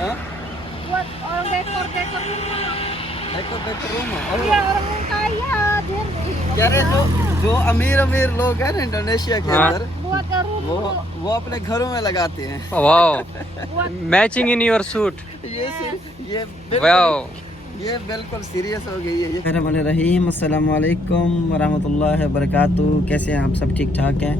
Hah? buat orang dekor rumah. Dekor rumah. Oh. Iya, orang kaya dia. कह रहे जो अमीर लोग हैं ना इंडोनेशिया के हाँ। अंदर Buat rumah. वो अपने घरों में लगाते हैं wow, matching in your suit. Wow, ये बिल्कुल सीरियस हो गई है। रहमान अस्सलाम वालेकुम वरहमतुल्लाहि वबरकातुहू। कैसे हैं आप सब? ठीक ठाक हैं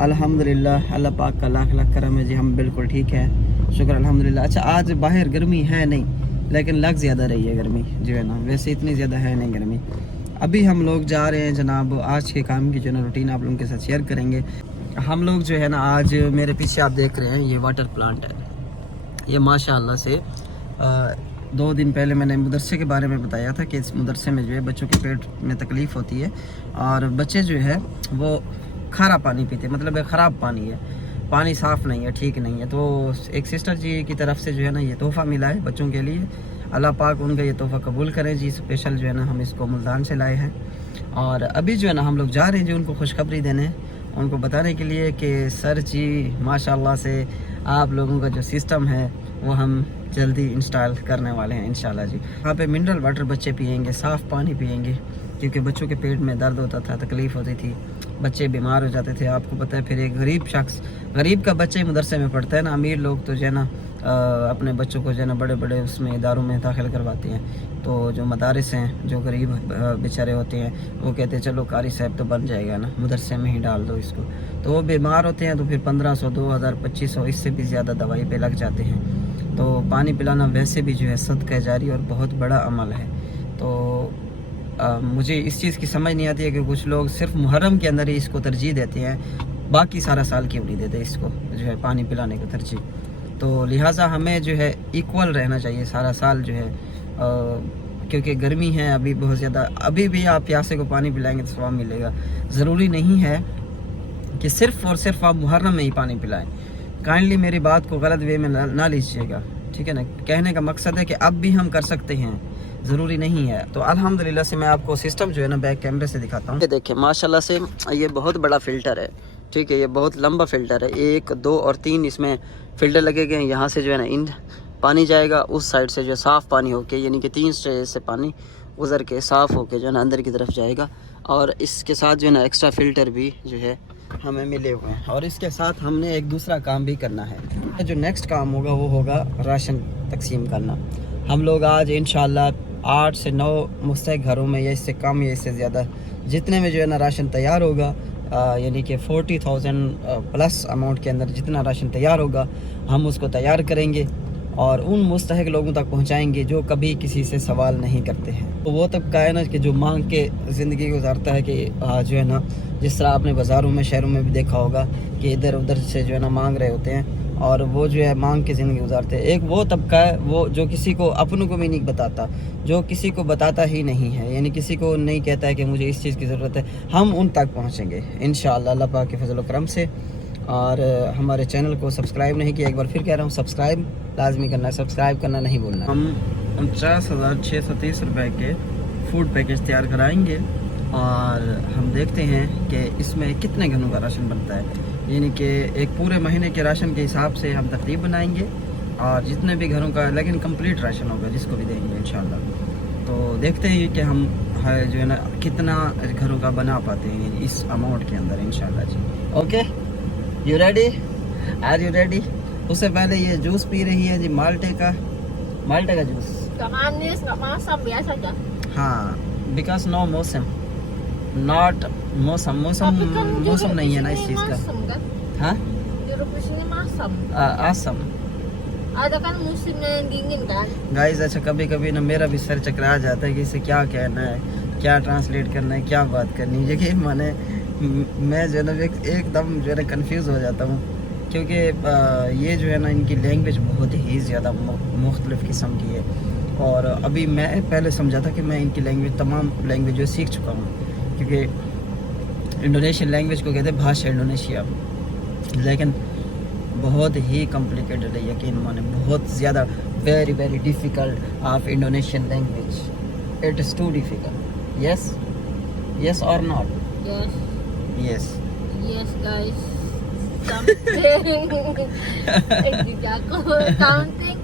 अल्हम्दुलिल्लाह। अल्लाह पाक का लाख लाख करम है जी, हम बिल्कुल ठीक हैं, शुक्र अल्हम्दुलिल्लाह। अच्छा, आज बाहर गर्मी है नहीं, लेकिन लग ज़्यादा रही है गर्मी जो है ना, वैसे इतनी ज़्यादा है नहीं गर्मी। अभी हम लोग जा रहे हैं जनाब, आज के काम की जो है ना रूटीन आप लोगों के साथ शेयर करेंगे। हम लोग जो है ना आज, मेरे पीछे आप देख रहे हैं ये वाटर प्लांट है। ये माशाल्लाह से 2 दिन पहले मैंने मदरसे के बारे में बताया था कि इस मदरसे में जो है बच्चों के पेट में तकलीफ़ होती है और बच्चे जो है वो खारा पानी पीते, मतलब ख़राब पानी है, पानी साफ़ नहीं है, ठीक नहीं है। तो एक सिस्टर जी की तरफ से जो है ना ये तोहफ़ा मिला है बच्चों के लिए। अल्लाह पाक उनका ये तोहफ़ा कबूल करें जी। स्पेशल जो है ना हम इसको मुल्तान से लाए हैं और अभी जो है ना हम लोग जा रहे हैं जी उनको खुशखबरी देने, उनको बताने के लिए कि सर जी माशाल्लाह से आप लोगों का जो सिस्टम है वो हम जल्दी इंस्टॉल करने वाले हैं इंशाल्लाह जी। यहाँ पे मिनरल वाटर बच्चे पिएंगे, साफ़ पानी पिएंगे, क्योंकि बच्चों के पेट में दर्द होता था, तकलीफ़ होती थी, बच्चे बीमार हो जाते थे। आपको पता है, फिर एक गरीब शख्स, गरीब का बच्चे ही मदरसे में पढ़ता है ना, अमीर लोग तो जो है ना अपने बच्चों को जो है ना बड़े बड़े उसमें इदारों में दाखिल करवाते हैं। तो जो मदारिस हैं, जो गरीब बेचारे होते हैं, वो कहते हैं चलो कारी साहब तो बन जाएगा ना, मदरसे में ही डाल दो इसको। तो वो बीमार होते हैं तो फिर 1500, 2000, 2500 इससे भी ज़्यादा दवाई पे लग जाते हैं। तो पानी पिलाना वैसे भी जो है सदका जारी और बहुत बड़ा अमल है। तो मुझे इस चीज़ की समझ नहीं आती है कि कुछ लोग सिर्फ मुहर्रम के अंदर ही इसको तरजीह देते हैं, बाकी सारा साल क्यों नहीं देते इसको जो है पानी पिलाने को तरजीह। तो लिहाजा हमें जो है इक्वल रहना चाहिए सारा साल जो है, क्योंकि गर्मी है अभी बहुत ज़्यादा। अभी भी आप प्यासे को पानी पिलाएंगे तो सवाब मिलेगा। ज़रूरी नहीं है कि सिर्फ़ और सिर्फ आप मुहर्रम में ही पानी पिलाएं। काइंडली मेरी बात को गलत वे में ना लीजिएगा, ठीक है ना। कहने का मकसद है कि अब भी हम कर सकते हैं, ज़रूरी नहीं है। तो अल्हम्दुलिल्लाह से मैं आपको सिस्टम जो है ना बैक कैमरे से दिखाता हूँ। ये देखिए माशाल्लाह से ये बहुत बड़ा फ़िल्टर है, ठीक है, ये बहुत लंबा फ़िल्टर है। 1, 2 और 3 इसमें फ़िल्टर लगे गए हैं। यहाँ से जो है ना इन पानी जाएगा, उस साइड से जो साफ़ पानी होके, यानी कि 3 स्टेज से पानी गुजर के साफ़ होके जो है ना अंदर की तरफ जाएगा। और इसके साथ जो है ना एक्स्ट्रा फ़िल्टर भी जो है हमें मिले हुए हैं। और इसके साथ हमने एक दूसरा काम भी करना है। जो नेक्स्ट काम होगा वो होगा राशन तकसीम करना। हम लोग आज इंशाल्लाह 8 से 9 मुस्तहिक घरों में, या इससे कम या इससे ज़्यादा, जितने में जो है ना राशन तैयार होगा, यानी कि 40,000 प्लस अमाउंट के अंदर जितना राशन तैयार होगा हम उसको तैयार करेंगे और उन मुस्तहिक लोगों तक पहुंचाएंगे जो कभी किसी से सवाल नहीं करते हैं। तो वो तबका है ना कि जो मांग के ज़िंदगी गुजारता है, कि जो है ना जिस तरह आपने बाज़ारों में, शहरों में भी देखा होगा कि इधर उधर से जो है ना मांग रहे होते हैं और वो जो है मांग के ज़िंदगी गुजारते हैं। एक वो तबका है वो जो किसी को, अपनों को भी नहीं बताता, जो किसी को बताता ही नहीं है, यानी किसी को नहीं कहता है कि मुझे इस चीज़ की ज़रूरत है। हम उन तक पहुँचेंगे इंशाअल्लाह अल्लाह पाक के फजल करम से। और हमारे चैनल को सब्सक्राइब नहीं किया, एक बार फिर कह रहा हूँ सब्सक्राइब लाजमी करना है, सब्सक्राइब करना नहीं भूलना। हम 49,630 रुपये के फूड पैकेज तैयार कराएंगे और हम देखते हैं कि इसमें कितने घरों का राशन बनता है, यानी कि एक पूरे महीने के राशन के हिसाब से हम तरतीब बनाएंगे और जितने भी घरों का, लेकिन कंप्लीट राशन होगा जिसको भी देंगे इंशाल्लाह। तो देखते हैं कि हम जो है ना कितना घरों का बना पाते हैं इस अमाउंट के अंदर इंशाल्लाह जी। Okay, you ready? Are you ready? उससे पहले ये जूस पी रही है जी, माल्टे का juice. Gak manis, gak masam, biasa aja. हाँ, बिकॉज नो मौसम, नॉट मौसम Tapi kan मौसम नहीं है ना इस di चीज़ sini का। masam kan? हाँ, Jeruk di sini masam. आसम Ada kan musimnya yang dingin kan? Guys. अच्छा, कभी कभी ना मेरा भी सर चकरा जाता है कि इसे क्या कहना है, क्या ट्रांसलेट करना है, क्या बात करनी है। यकीन माने मैं जो है ना एकदम जो है ना कंफ्यूज हो जाता हूँ, क्योंकि ये जो है ना इनकी लैंग्वेज बहुत ही ज़्यादा मुख्तलिफ़ किस्म की है। और अभी मैं पहले समझा था कि मैं इनकी लैंग्वेज, तमाम लैंग्वेज जो सीख चुका हूँ, क्योंकि इंडोनेशियन लैंग्वेज को कहते हैं भाषा इंडोनेशिया, लेकिन बहुत ही कॉम्प्लिकेटेड है। यकीन माने बहुत ज़्यादा, very very difficult of Indonesian language, it is too difficult. Yes, yes और not? Yes, yes. yes guys. Something. Jago something.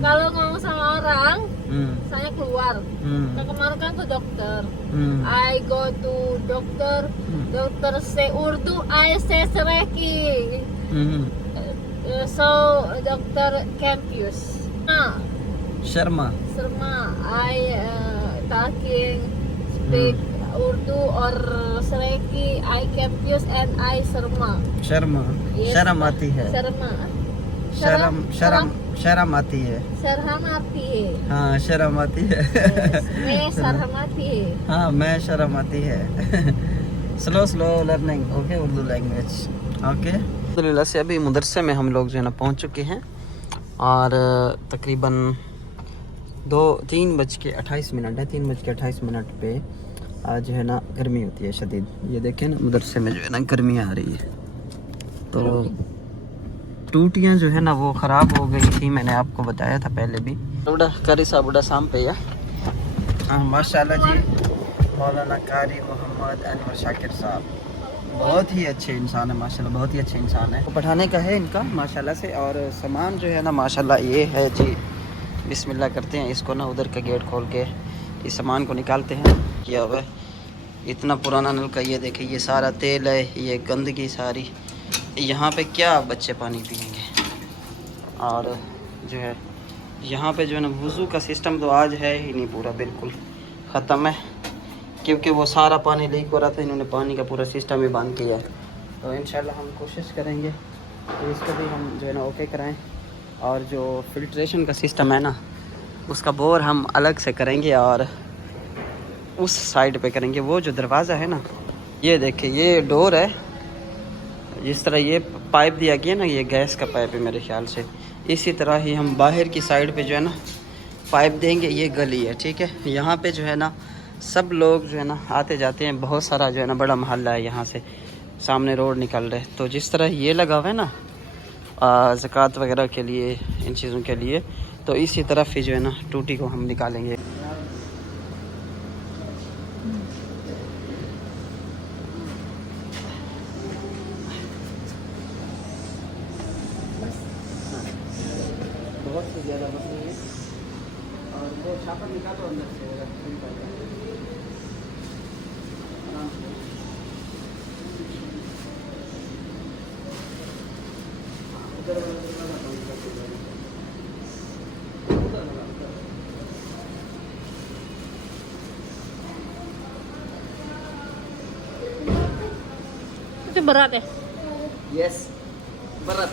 Kalau ngomong sama orang, Hmm. saya keluar. Hmm. Nah, kemarin kan ke dokter. Hmm. I go to dokter. Dokter say Urdu, I say Sreki. Hmm. So dokter confused. Nah, Sharma Serma, I talking speak Urdu or Sreki, I confused and I Serma. Sharma Yes. शर्म आती है Serma. शर्म शर्म शर्म आती है Serham arti है. हाँ शर्म आती है Yes. मैं सरहम आती है. हाँ मैं शर्म आती है slow slow learning okay Urdu language okay अल्हम्दुलिल्लाह से अभी मदरसे में हम लोग जो है ना पहुंच चुके हैं और तकरीबन 3:28 है 3:28 पे आज जो है ना गर्मी होती है शदीद। ये देखें ना मदरसे में जो है ना गर्मी आ रही है तो टूटियाँ जो है ना वो ख़राब हो गई थी, मैंने आपको बताया था पहले भी। बुढ़ा कारी साहब बुढ़ा शाम पे या माशाल्लाह जी मौलाना कारी मोहम्मद अनवर शाकिर साहब बहुत ही अच्छे इंसान है माशाल्लाह, बहुत ही अच्छे इंसान है। पढ़ाने का है इनका माशाल्लाह से और सामान जो है ना माशाल्लाह ये है जी। बिस्मिल्लाह करते हैं इसको ना, उधर का गेट खोल के इस सामान को निकालते हैं। किया हुआ है इतना पुराना नल का, ये देखिए ये सारा तेल है, ये गंदगी सारी, यहाँ पे क्या बच्चे पानी पिएंगे। और जो है यहाँ पे जो है ना वज़ू का सिस्टम तो आज है ही नहीं, पूरा बिल्कुल ख़त्म है क्योंकि वो सारा पानी लीक हो रहा था, इन्होंने पानी का पूरा सिस्टम ही बंद किया है। तो इंशाल्लाह हम कोशिश करेंगे तो इसको भी हम जो है ना ओके कराएं और जो फिल्ट्रेशन का सिस्टम है ना उसका बोर हम अलग से करेंगे और उस साइड पे करेंगे। वो जो दरवाज़ा है ना ये देखिए ये डोर है, जिस तरह ये पाइप दिया गया ना ये गैस का पाइप है मेरे ख्याल से, इसी तरह ही हम बाहर की साइड पे जो है ना पाइप देंगे। ये गली है ठीक है, यहाँ पे जो है ना सब लोग जो है ना आते जाते हैं, बहुत सारा जो है ना बड़ा मोहल्ला है, यहाँ से सामने रोड निकल रहे। तो जिस तरह ये लगा हुआ है ना ज़कात वगैरह के लिए, इन चीज़ों के लिए, तो इसी तरफ ही जो है ना टूटी को हम निकालेंगे। बहुत से ज़्यादा बस नहीं है और वो छापर निकालो अंदर से Itu berat ya? यस बरत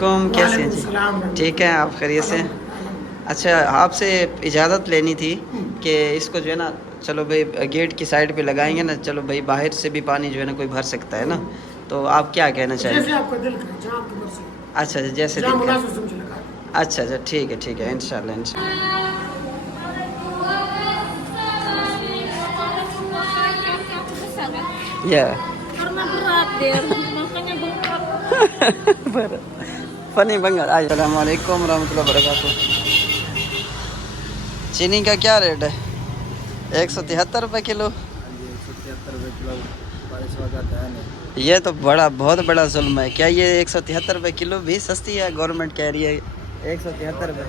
कौन कैसे हैं जी? ठीक है आप खैरियत से? अच्छा आपसे इजाज़त लेनी थी कि इसको जो है ना चलो भाई गेट की साइड पे लगाएंगे ना, चलो भाई बाहर से भी पानी जो है ना कोई भर सकता है ना, तो आप क्या कहना चाहेंगे? जैसे आपका दिल करे, जहाँ आपकी मर्जी। अच्छा जैसे जहाँ दिल करे। मुनासिब समझे लगा। अच्छा ठीक है इंशाल्लाह इंशाल्लाह। या Karena berat deh, makanya bengkak. Funny Bengal. अस्सलाम वालेकुम रहमतुल्लाहि वबरकातुह। चीनी का क्या रेट है? 173 रुपये किलो। ये तो बहुत बड़ा जुल्म है। क्या ये 173 रुपये किलो भी सस्ती है? गवर्नमेंट कह रही है 173 रुपये।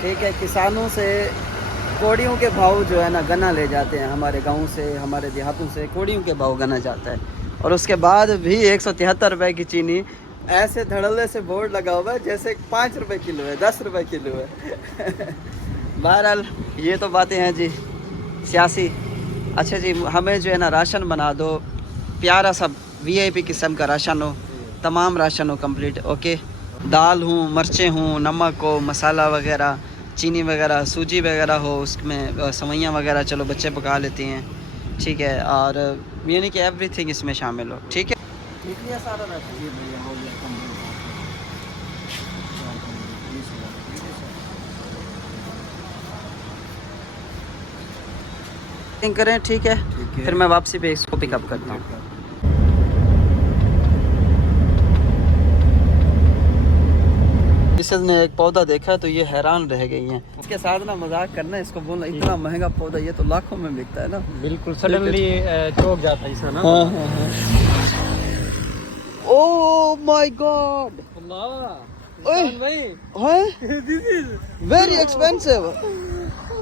ठीक है, किसानों से कोड़ियों के भाव जो है ना गन्ना ले जाते हैं, हमारे गाँव से हमारे देहातों से कोड़ियों के भाव गन्ना जाता है और उसके बाद भी 173 रुपये की चीनी ऐसे धड़ल्ले से बोर्ड लगा हुआ है जैसे 5 रुपये किलो है, 10 रुपये किलो है। बहरहाल ये तो बातें हैं जी सियासी। अच्छा जी हमें जो है ना राशन बना दो, प्यारा सा VIP किस्म का राशन हो, तमाम राशन हो कंप्लीट ओके, दाल हो, मिर्चें हों, नमक हो, मसाला वगैरह, चीनी वगैरह, सूजी वगैरह हो, उसमें सवैयाँ वगैरह चलो बच्चे पका लेते हैं ठीक है, और यानी कि एवरीथिंग इसमें शामिल हो ठीक है। सारा राशन ये भैया हो गया करें ठीक है, फिर मैं वापसी पे इसको पिकअप करता हूँ। मिसेज ने एक पौधा देखा तो ये हैरान रह गई हैं। उसके साथ ना मजाक करना, इसको बोलना इतना महंगा पौधा ये तो लाखों में बिकता है ना। बिल्कुल सडनली चौक जाता है इसका ना। हाँ। Oh my God! Very expensive.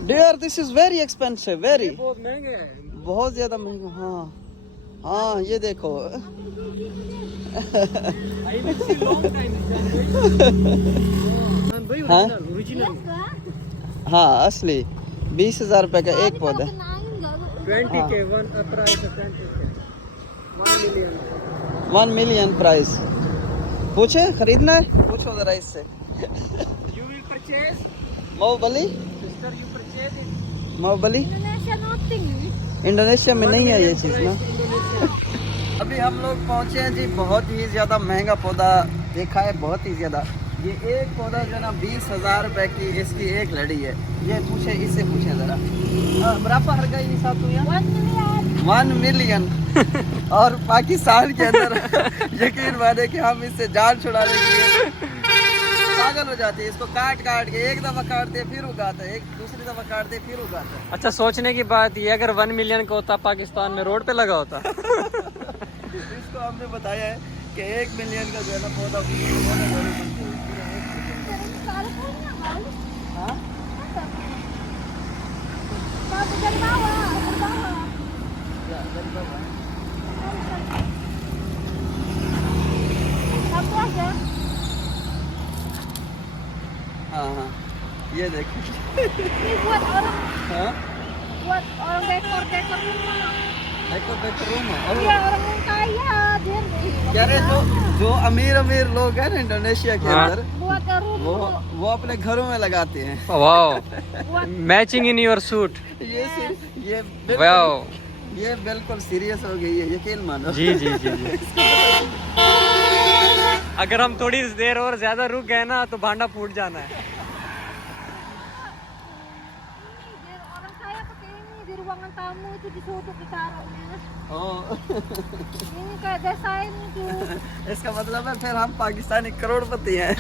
Dear, this is very expensive. Very. बहुत महंगे हैं। बहुत ज्यादा महंगा। हाँ हाँ, ये देखो। हाँ हाँ, असली 20,000 रुपए का एक पौधा। 20K, 1 million price. पूछे खरीदना है? पूछो जरा इससे। You will purchase? मोहबली? Sister, you purchase it? मोहबली? Indonesia nothing. Indonesia में नहीं है ये चीज़ ना। Indonesia. अभी हम लोग पहुँचे हैं जी। बहुत ही ज़्यादा महंगा पौधा देखा है, बहुत ही ज़्यादा। ये एक पौधा जो है ना 20,000 रुपए की इसकी एक लड़ी है। ये पूछे, इससे पूछे ज़रा। बराबर हर गई नहीं साथ 1 मिलियन। और पाकिस्तान के अंदर यकीन माने कि हम इससे जान छुड़ाने के लिए पागल हो जाते हैं। इसको काट काट के एक दफ़ा काटते फिर उगाते हैं, एक दूसरी दफ़ा काटते फिर उगाते हैं। अच्छा, सोचने की बात ये, अगर 1 मिलियन का होता पाकिस्तान में रोड पे लगा होता। इसको हमने बताया है कि 1 मिलियन का जो है ना पौधा हाँ? Dari bawah, dari bawah. या, dari bawah. Satu aja. हाँ हाँ, ये देखो। Ini buat orang हाँ? dekor rumah. डेकोर रूम है। और Iya, orang kaya dia. कह रहे जो अमीर लोग हैं ना इंडोनेशिया के हाँ। अंदर, Buat rumah. वो अपने घरों में लगाते हैं। Wow, matching in your suit. Wow, ये बिल्कुल सीरियस हो गई है, यकीन मानो। जी जी जी जी। अगर हम थोड़ी देर और ज्यादा रुक गए ना तो भांडा फूट जाना है। Orang kaya pakai ini di ruangan tamu itu ditutup ditaruhnya. Oh. Ini kayak desain itu. इसका मतलब है फिर हम पाकिस्तानी करोड़पति हैं।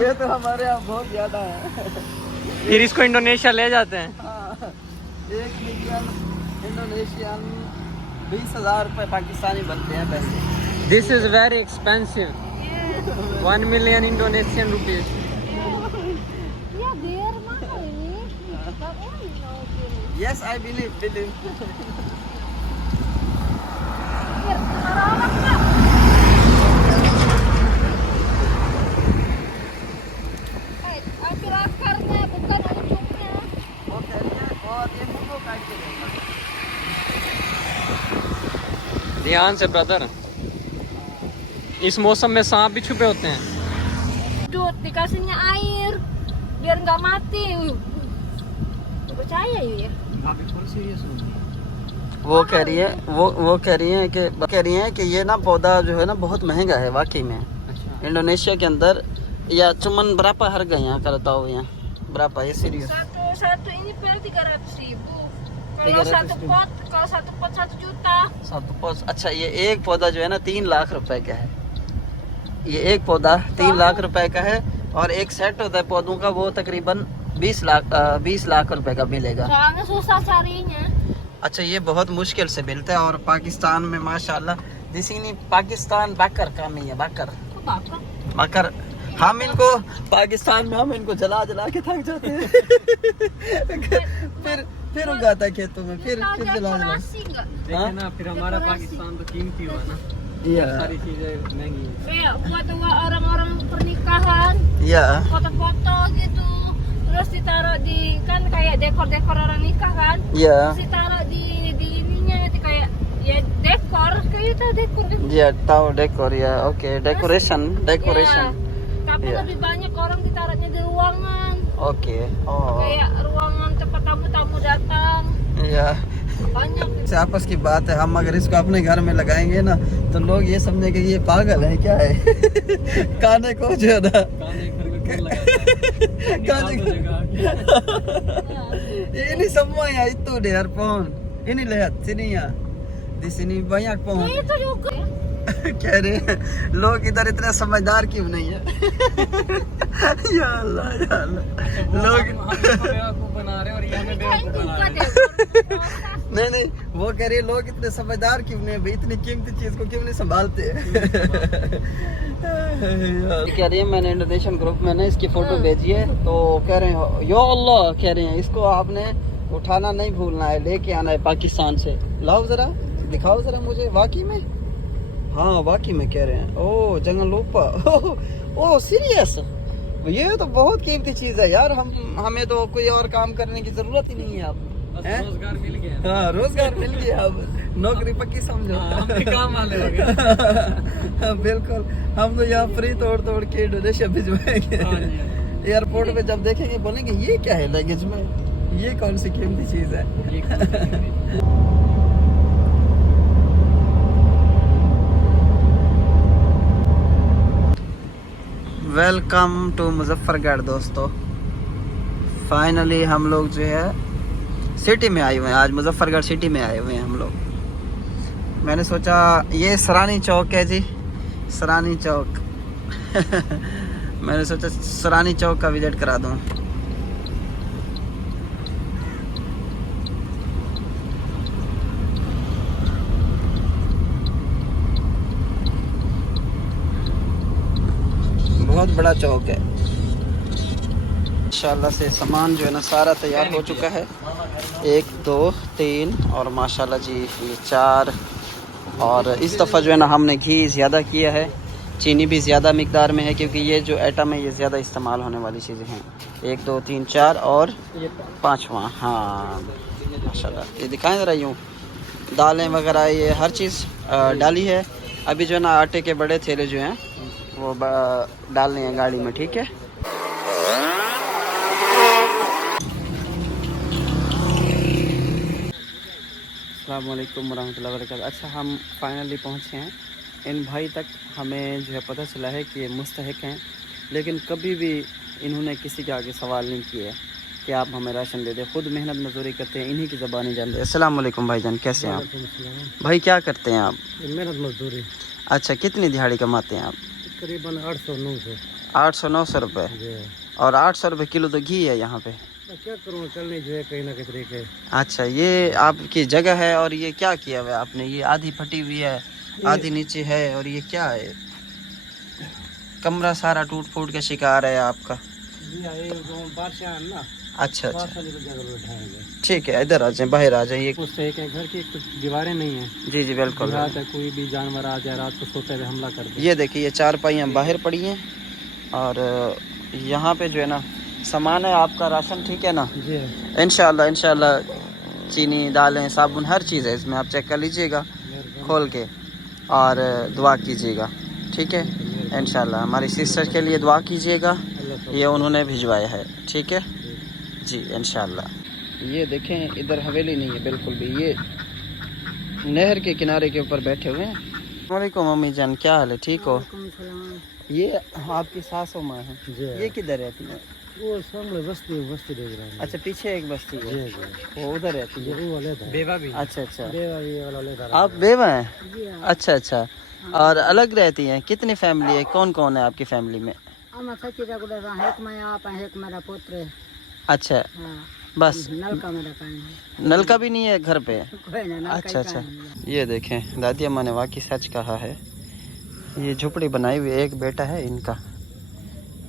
ये तो हमारे यहाँ बहुत ज्यादा है। फिर इसको इंडोनेशिया ले जाते हैं। हाँ, 1 मिलियन इंडोनेशियन 20,000 रुपए पाकिस्तानी बनते हैं पैसे। This is very expensive. 1 million Indonesian rupees. Iya, biar mahal ini. Gak boleh no. Yes, I believe. Biar orang nggak. Ambil akarnya, bukan ujungnya. वो कह रही है और ये मुंह को काट के देगा। ध्यान से ब्रदर, इस मौसम में सांप भी छुपे होते हैं। Dut, dikasihnya air biar nggak mati. Percaya ya? वो कह रही है कि ये ना पौधा जो है ना बहुत महंगा है वाकई में। इंडोनेशिया के अंदर या cuman berapa harganya kalau tahu ya? Berapa ya serius? Satu ini per 300.000. Kalau 300.000. satu pot 1 juta. सात पौधा। अच्छा, ये एक पौधा जो है ना 3 लाख रुपए का है। ये एक पौधा 3 लाख रुपए का है और एक सेट होता है पौधों का, वो तकरीबन 20 लाख रुपए का मिलेगा। Soalnya susah carinya. अच्छा, ये बहुत मुश्किल से मिलता है और पाकिस्तान में माशाल्लाह di sini Pakistan bakar kami ya, bakar Kok bakar? bakar हम इनको पाकिस्तान में हम इनको जला जला के थक जाते हैं। फिर उगाता है खेतों में, फिर Tahu जला जला। dekorasi nggak? देखे ना, फिर हमारा पाकिस्तान तो कीमती हुआ ना, या सारी चीजें महंगी हैं। Kayak buat orang-orang pernikahan, या foto-foto gitu. Terus ditaruh di, kan kayak dekor-dekor orang nikah kan. या Terus ditaruh di ininya itu kayak ya dekor, kayak itu dekor kan. या tahu dekor ya, oke decoration Ya, tapi Iya. lebih banyak orang ditaruhnya di ruangan. Okay. oh Kayak ruangan tempat tamu-tamu datang. या Banyak. से आपस की बात है। हम अगर इसको अपने घर में लगाएंगे ना तो लोग ये समझेंगे कि ये पागल है क्या है। खाने को जो है ना ini semua ya itu deh pohon. Ini lihat sini ya, di sini banyak pohon। Ya itu juga. कह रहे हैं लोग इधर इतने समझदार क्यों नहीं है। या अल्लाह लोग हम इसको बेवकूफ बना रहे हैं और ये हमें Ini बेवकूफ juga बना रहे हैं। dekor. नहीं नहीं, वो कह रही है लोग इतने समझदार क्यों नहीं भाई, इतनी कीमती चीज को क्यों नहीं संभालते। कह रही है मैंने इंडोनेशियन ग्रुप में ना इसकी फोटो भेजी है, तो कह रहे हैं यो अल्लाह, कह रहे हैं इसको आपने उठाना नहीं भूलना है, लेके आना है पाकिस्तान से। लाओ जरा, दिखाओ जरा मुझे, वाकई में? हाँ वाकई में कह रहे हैं। ओ जंगलोपा, ओ सीरियस, ये तो बहुत कीमती चीज है यार। हमें तो कोई और काम करने की जरूरत ही नहीं है। अब रोजगार मिल गया। हाँ रोजगार मिल गया, अब नौकरी पक्की समझो। हम भी काम वाले हो गए। बिल्कुल, हम तो यहाँ फ्री तोड़ तोड़ के इंडोनेशिया भिजवाएंगे। एयरपोर्ट पे जब देखेंगे बोलेंगे ये क्या है लगेज में, ये कौन सी कीमती चीज है। वेलकम टू मुजफ्फरगढ़ दोस्तों। फाइनली हम लोग जो है सिटी में आए हुए हैं, आज मुजफ्फरगढ़ सिटी में आए हुए हैं हम लोग। मैंने सोचा ये सरानी चौक है जी, सरानी चौक। मैंने सोचा सरानी चौक का विजिट करा दूं। बहुत बड़ा चौक है। माशाल्लाह से सामान जो है ना सारा तैयार हो चुका है। 1 2 3 और माशाल्लाह जी ये 4। और इस दफ़ा जो है ना हमने घी ज़्यादा किया है, चीनी भी ज़्यादा मिकदार में है, क्योंकि ये जो आइटम है ये ज़्यादा इस्तेमाल होने वाली चीज़ें हैं। 1 2 3 4 और 5वां। हाँ माशाल्लाह, ये दिखाएं ज़रा यूँ, दालें वगैरह ये हर चीज़ डाली है। अभी जो है ना आटे के बड़े थैले जो हैं वो डालने हैं गाड़ी में, ठीक है। अस्सलाम वालेकुम वरहमतुल्लाहि वबरकातुहू। अच्छा हम फाइनली पहुँचे हैं। इन भाई तक हमें जो है पता चला है कि ये मुस्तहिक हैं, लेकिन कभी भी इन्होंने किसी के आगे सवाल नहीं किए कि आप हमें राशन दे दें। खुद मेहनत मजदूरी करते हैं, इन्हीं की ज़बानी जानते हैं। अस्सलाम वालेकुम भाईजान, कैसे हैं आप? भाई क्या करते हैं आप? मेहनत मजदूरी। अच्छा, कितनी दिहाड़ी कमाते हैं आप? करीबन 800-900। 800-900 रुपये। और 800 रुपये किलो तो घी है यहाँ पे। क्या करूँ, चलने जो है कहीं ना कहीं तरीके। अच्छा, ये आपकी जगह है और ये क्या किया हुआ है आपने? ये आधी फटी हुई है, आधी नीचे है, और ये क्या है? कमरा सारा टूट फूट के शिकार है आपका। अच्छा अच्छा, ठीक है, इधर आ जाए, बाहर आ जाइए। घर की कुछ दीवारें नहीं है। जी जी बिल्कुल। कोई भी जानवर आ जाए रात को सोते हुए हमला कर दे। ये देखिए, ये 4 पाइयाँ बाहर पड़ी हैं, और यहाँ पे जो है ना सामान है आपका राशन, ठीक है ना? जी इंशाल्लाह इंशाल्लाह। चीनी, दालें, साबुन, हर चीज़ है इसमें, आप चेक कर लीजिएगा खोल के और दुआ कीजिएगा, ठीक है। इंशाल्लाह हमारी सिस्टर के लिए दुआ कीजिएगा, ये उन्होंने भिजवाया है, ठीक है जी इंशाल्लाह। ये देखें, इधर हवेली नहीं है बिल्कुल भी, ये नहर के किनारे के ऊपर बैठे हुए हैं। वालेकुम मम्मी जान, क्या हाल है, ठीक हो? ये आपकी सासू माँ है, ये किधर रहती है? वो सामने बस्ती देख रहा है। अच्छा, पीछे एक बस्ती है, वो उधर रहती है। वो वाले बेवा भी। अच्छा अच्छा, बेवा ये वाला लेता आप बेवा हैं? अच्छा अच्छा, और अलग रहती हैं? कितनी फैमिली है, कौन कौन है आपकी फैमिली में? एक मैं आप हैं, एक मेरा पुत्र है। अच्छा हाँ, बस, नलका मेरा पानी है। नलका भी नहीं है घर पे? कोई ना, नलका अच्छा ही अच्छा, पानी है। ये देखें दादी अम्मा ने वाकई सच कहा है। ये झुपड़ी बनाई हुई है, एक बेटा है इनका,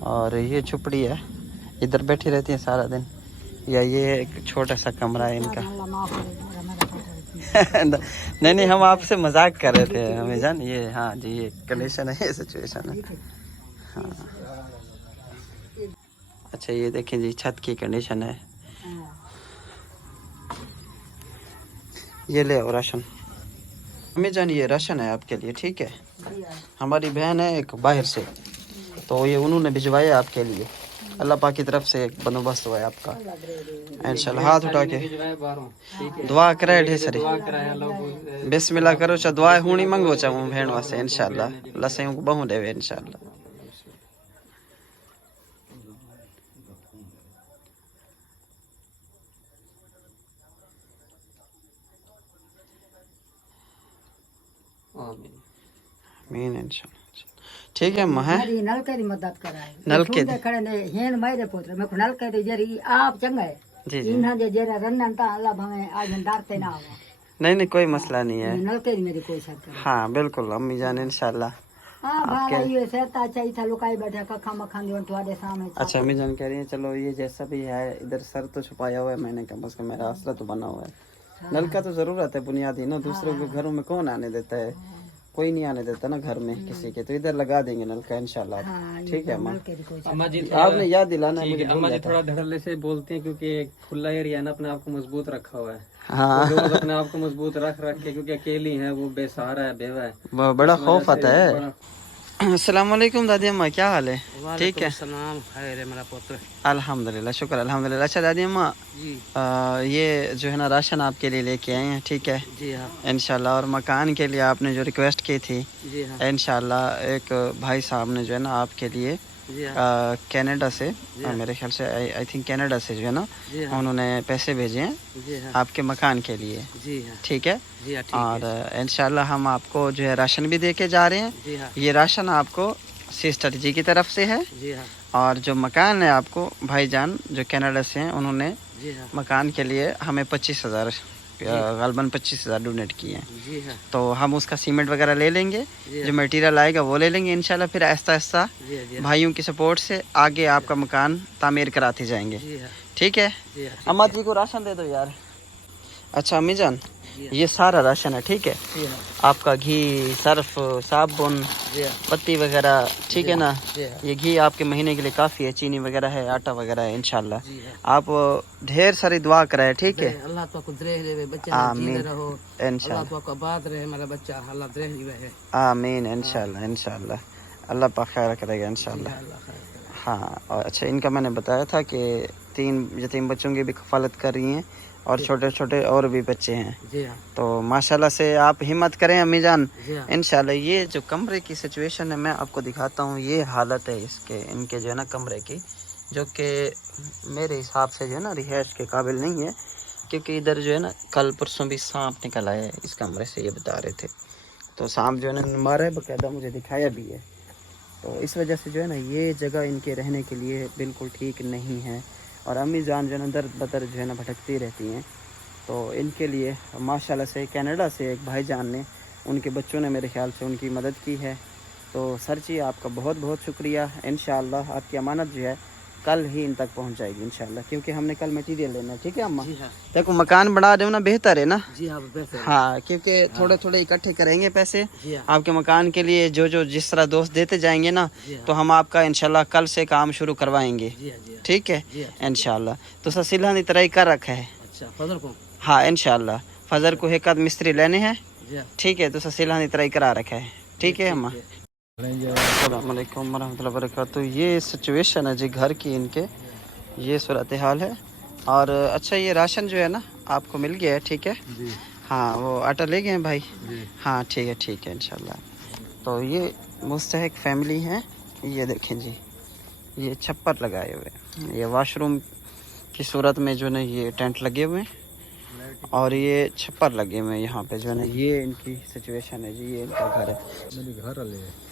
और ये झुपड़ी है, इधर बैठी रहती है सारा दिन, या ये एक छोटा सा कमरा है इनका। नहीं नहीं, हम आपसे मजाक कर रहे थे हमें जान, ये हाँ जी ये कंडीशन है, ये सिचुएशन है। हाँ अच्छा, ये देखें जी छत की कंडीशन है। ये ले आओ राशन, हमें जान ये राशन है आपके लिए, ठीक है। हमारी बहन है एक बाहर से, तो ये उन्होंने भिजवाया आपके लिए। अल्लाह पाक की तरफ से एक बंदोबस्त हुआ है आपका इंशाल्लाह। हाथ उठा के दुआ करे ढेर सारी, बिस्मिल्लाह करो, चा दुआ हुणी मंगो चा हूँ भेण वास्ते इंशाल्लाह, लसे को बहु देवे इंशाल्लाह। आमीन इंशाल्लाह, ठीक है अम्मा है। नलके दी मदद कराए, नलके खड़े ने हेन मेरे पुत्र मैं नलके दी जरी आप चंगा है। जी जी। इन्हें जे जेरा रंडन ता अल्लाह भावे आज डारते ना आवा नहीं नहीं कोई मसला नहीं है। नलके दी मेरी कोई शक करे हाँ बिल्कुल अम्मी जान इंशाल्लाह। हां भाला ये सहता चाहिए था लुकाई बैठा कखा मखा दियो तुम्हारे सामने। अच्छा अम्मी जान कह रही है चलो ये जैसा भी है इधर सर तो छुपाया हुआ है, मैंने कम से कम मेरा आसरा तो बना हुआ है। नल का तो जरूरत है बुनियादी ना, दूसरों के घरों में कौन आने देता है, कोई नहीं आने देता ना घर में किसी के, तो इधर लगा देंगे नल का इंशाल्लाह। ठीक है अम्मा, अम्मा जी आपने याद दिलाना है मुझे। अम्मा जी थोड़ा धड़ल्ले से बोलते हैं क्योंकि खुला एरिया ना अपने आप को मजबूत रखा हुआ है। हाँ रोज अपने आप को मजबूत रख के, क्योंकि अकेली है वो, बेसहारा है, बेवा है, बड़ा खौफ आता है। अस्सलाम वालेकुम दादी अम्मा, क्या हाल है? ठीक है सलाम खैर है मेरा पुत्र। अल्हम्दुलिल्लाह, शुक्र अल्हम्दुलिल्लाह। अच्छा दादी अम्मा जी ये जो है ना राशन आपके लिए लेके आए हैं, ठीक है जी हाँ इंशाल्लाह। और मकान के लिए आपने जो रिक्वेस्ट की थी जी हाँ इंशाल्लाह, एक भाई साहब ने जो है ना आपके लिए जी हाँ कनाडा से, मेरे ख्याल से आई थिंक कनाडा से जो है ना जी हाँ उन्होंने पैसे भेजे हैं जी हाँ आपके मकान के लिए, जी हाँ ठीक है। जी हाँ और इंशाल्लाह हम आपको जो है राशन भी दे के जा रहे हैं। जी हाँ ये राशन आपको सिस्टर जी की तरफ से है, जी हाँ और जो मकान है आपको भाईजान जो कनाडा से हैं उन्होंने जी हाँ मकान के लिए हमें 25,000 गलबन 25,000 डोनेट किए हैं। जी हाँ तो हम उसका सीमेंट वगैरह ले लेंगे, जी जो मटेरियल आएगा वो ले लेंगे इंशाल्लाह। फिर आहिस्ता आहिस्ता जी हाँ जी भाइयों की सपोर्ट से आगे आपका मकान तामीर कराते जाएंगे, हाँ ठीक है। जी हाँ अम्मा जी को राशन दे दो यार। अच्छा अम्मी जान जी हाँ ये सारा राशन है, ठीक है। जी हाँ आपका घी, सर्फ, साबुन, जी हाँ पत्ती वगैरह, ठीक है ना। जी हाँ ये घी आपके महीने के लिए काफ़ी है, चीनी वगैरह है, आटा वगैरह है इंशाल्लाह। जी हाँ आप ढेर सारी दुआ कराए, ठीक है। अल्लाह तो को द्रेह देवे बच्चा आमीन जीते रहो, अल्लाह इंशाल्लाह, तो को बात रहे मेरा बच्चा अल्लाह द्रेह दिवे है आमीन इंशाल्लाह इंशाल्लाह, अल्लाह पाक खैर करेगा इंशाल्लाह। अल्लाह खैर करे। हाँ और अच्छा इनका मैंने बताया था कि 3 यतीम बच्चों की भी कफ़ालत कर रही हैं, और छोटे छोटे और भी बच्चे हैं। जी हाँ तो माशाल्लाह से आप हिम्मत करें अम्मी जान जी हाँ इंशाल्लाह। ये जो कमरे की सिचुएशन है मैं आपको दिखाता हूँ, ये हालत है इसके, इनके जो है ना कमरे की, जो कि मेरे हिसाब से जो है ना रिहाइश के काबिल नहीं है, क्योंकि इधर जो है ना कल परसों भी सांप निकल आया है इस कमरे से, ये बता रहे थे। तो सांप जो है ना मारा है, बाकायदा मुझे दिखाया भी है। तो इस वजह से जो है ना ये जगह इनके रहने के लिए बिल्कुल ठीक नहीं है, और अम्मी जान जो है ना दर बदर जो है ना भटकती रहती हैं। तो इनके लिए माशाल्लाह से कनाडा से एक भाईजान ने, उनके बच्चों ने मेरे ख्याल से उनकी मदद की है। तो सर जी आपका बहुत बहुत शुक्रिया। इंशाल्लाह आपकी अमानत जो है कल ही इन तक पहुंच जाएगी इंशाल्लाह, क्योंकि हमने कल मटीरियल लेना है, ठीक है अम्मा। जी हाँ देखो मकान बना रहे हो ना, बेहतर है ना। जी हाँ बेहतर हाँ क्योंकि थोड़े थोड़े इकट्ठे करेंगे पैसे जी हाँ आपके मकान के लिए, जो जो जिस तरह दोस्त देते जाएंगे ना, जी हाँ तो हम आपका इंशाल्लाह कल से काम शुरू करवाएंगे, जी हाँ जी हाँ ठीक है जी हाँ इंशाल्लाह। तो ससीला ने तरह कर रखा है। अच्छा फजल को हाँ इंशाल्लाह फजर को एक आध मिस्त्री लेने हैं, जी हाँ ठीक है। तो ससीला ने तरह करा रखा है, ठीक है अम्मा। है। अस्सलाम वालेकुम वरहमतुल्लाहि वबरकातुहू। ये सिचुएशन है जी घर की इनके, ये सूरत हाल है। और अच्छा ये राशन जो है ना आपको मिल गया है, ठीक है। जी हाँ वो आटा ले गए हैं भाई। जी हाँ ठीक है इंशाल्लाह। तो ये मुस्तहिक फैमिली है, ये देखें जी, ये छप्पर लगाए हुए हैं, ये वॉशरूम की सूरत में जो है ना ये टेंट लगे हुए हैं, और ये छप्पर लगे हुए हैं यहाँ पे जो है ना। ये इनकी सिचुएशन है जी, ये इनका घर है। मेरी घर वाले है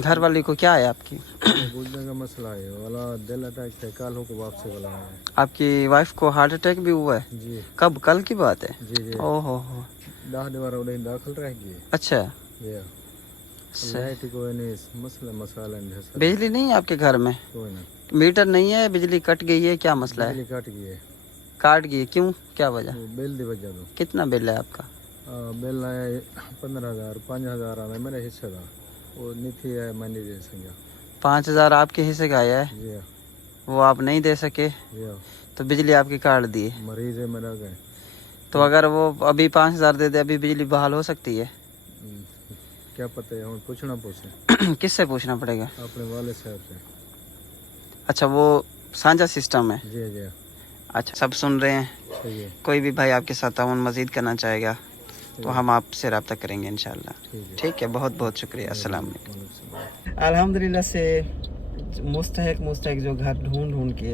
घर वाली को क्या है आपकी? गुजरने का मसला है वाला दिल अटैक से कल होकर वापसी वाला है। आपकी वाइफ को हार्ट अटैक भी हुआ है? जी कब, कल की बात है? जी जी ओहो हो, 10 दिन उन्हें दाखिल रह गई। अच्छा। ये लाइट कोई नहीं मसला मसाला नहीं है। बिजली नहीं है आपके घर में? कोई नहीं, मीटर नहीं है, बिजली कट गई है, क्या मसला है? बिजली कट गई है। काट गई, क्यों, क्या वजह? वो बिल दी वजह तो कितना बिल है आपका? बिल आया 15,000 5,000 आना मेरे हिस्से का, वो नीति है मैं नहीं दे सका। 5,000 आपके हिस्से का आया है, जी हाँ वो आप नहीं दे सके, जी हाँ तो बिजली आपकी काट दी है। मरीज है मेरा गए। तो अगर वो अभी 5,000 दे दे, अभी बिजली बहाल हो सकती है? क्या पता है, हम पूछना पूछे किससे पूछना पड़ेगा? अपने वाले साहब से। अच्छा वो साझा सिस्टम है? जी जी अच्छा सब सुन रहे हैं, सही है कोई भी भाई आपके साथ ताउन मजीद करना चाहेगा तो हम आपसे रब्ता करेंगे इंशाल्लाह, ठीक है। ठीक है। बहुत बहुत शुक्रिया, अस्सलाम वालेकुम। वालेकुम। अल्हम्दुलिल्लाह से मुस्तहिक जो घर ढूंढ के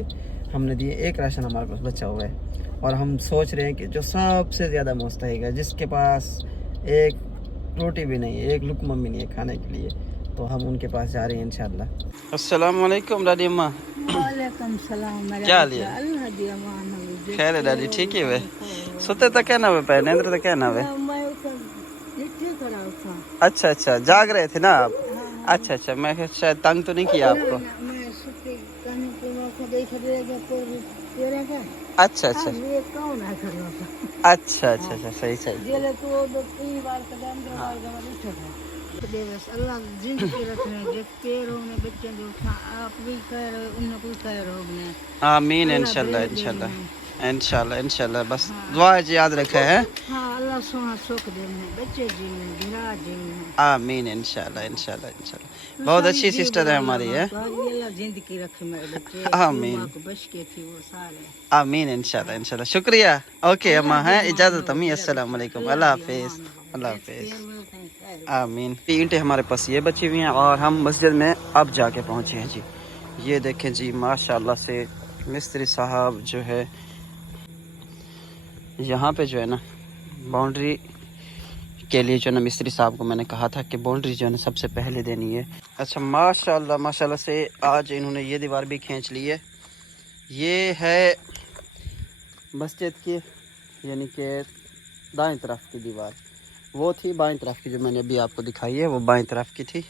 हमने दिए, एक राशन हमारे पास बचा हुआ है, और हम सोच रहे हैं कि जो सबसे ज़्यादा मुस्तहिक है, जिसके पास एक रोटी भी नहीं है, एक लुकमा भी नहीं है खाने के लिए, तो हम उनके पास जा रहे हैं इंशाल्लाह। अस्सलाम वालेकुम दादी अम्मा। वालेकुम सलाम मेरा क्या बच्चा, लिया? अल्लाह दिया मानव खैर है डैडी ठीक है वे सोते तो क्या ना वे पे नींद तो क्या ना वे मैं उसको नीचे खड़ा था अच्छा अच्छा जाग रहे थे ना आप अच्छा अच्छा मैं शायद तंग तो नहीं किया आपको मैं सुते काने के मौका देख रहे जब पर तेरा का अच्छा अच्छा ये कौन है खड़ा था अच्छा अच्छा अच्छा सही सही जेले तो दो तीन बार कदम दो बार जब उठा था देवस अल्लाह जिंदगी रखने जिस पैरों ने बच्चे जो आप भी कह रहे उन्हें कोई कह रहे होंगे आमीन इंशाल्लाह इंशाल्लाह इंशाल्लाह इंशाल्लाह बस दुआ जी याद रखे है हाँ अल्लाह सोना सुख देने बच्चे जीवन गिरा जीवन आमीन इंशाल्लाह इंशाल्लाह इंशाल्लाह बहुत अच्छी सिस्टर है हमारी है अल्लाह जिंदगी रखे मेरे बच्चे आमीन को बच के थी वो सारे आमीन इंशाल्लाह इंशाल्लाह शुक्रिया ओके अम्मा है इजाजत अम्मी अस्सलाम वालेकुम अल्लाह हाफिज अल्लाह हाफिज आमीन ईंटें हमारे पास ये बची हुई हैं और हम मस्जिद में अब जाके पहुंचे हैं जी ये देखें जी माशाल्लाह से मिस्त्री साहब जो है यहाँ पे जो है ना बाउंड्री के लिए जो है ना मिस्त्री साहब को मैंने कहा था कि बाउंड्री जो है ना सबसे पहले देनी है। अच्छा माशाल्लाह माशाल्लाह से आज इन्होंने ये दीवार भी खींच ली है। ये है मस्जिद की यानी कि दाएं तरफ की दीवार वो थी बाएं तरफ की जो मैंने अभी आपको दिखाई है वो बाएं तरफ की थी।